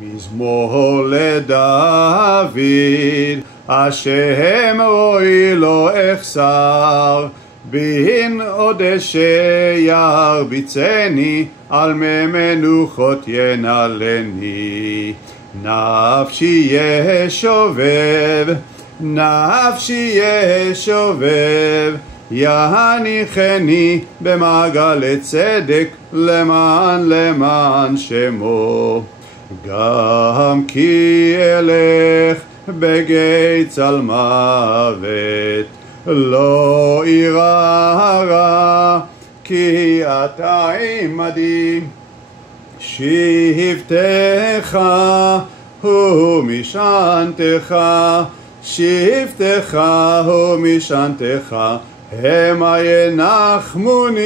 מזמור לדוד, השם רואי לא אחסר, בין עודש ירביצני, על מי מנוחות ינעלני. נפשי ישובב, נפשי ישובב, יניחני במעגל צדק, למען שמו. גם כי אלך בגיא צל מוות, לא אירא רע, כי אתה עמדי. שבטך ומשענתך, שבטך ומשענתך, המה ינחמוני.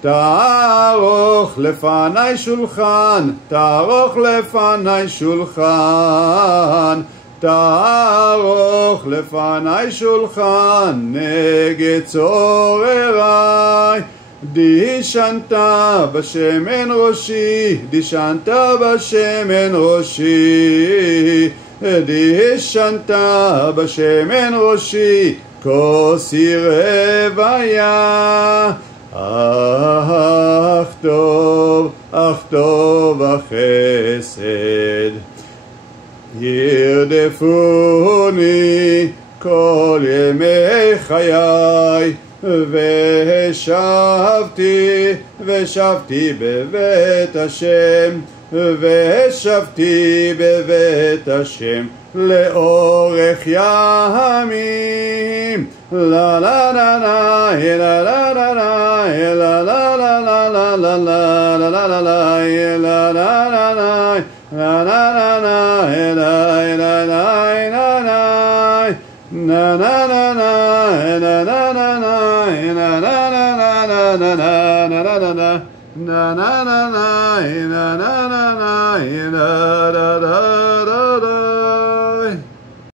תערוך לפני שולחן, תערוך לפני שולחן, תערוך לפני שולחן, נגד צורריי. דשנת בשמן ראשי, דשנת בשמן ראשי, דשנת בשמן ראשי, כוסי רוויה. אך טוב החסד ירדפוני כל ימי חיי, ושבתי בבית השם, ושבתי בבית השם לאורך ימים. לה לה לה לה לה לה לה לה לה לה לה לה לה לה לה na na na na na na na na na na na na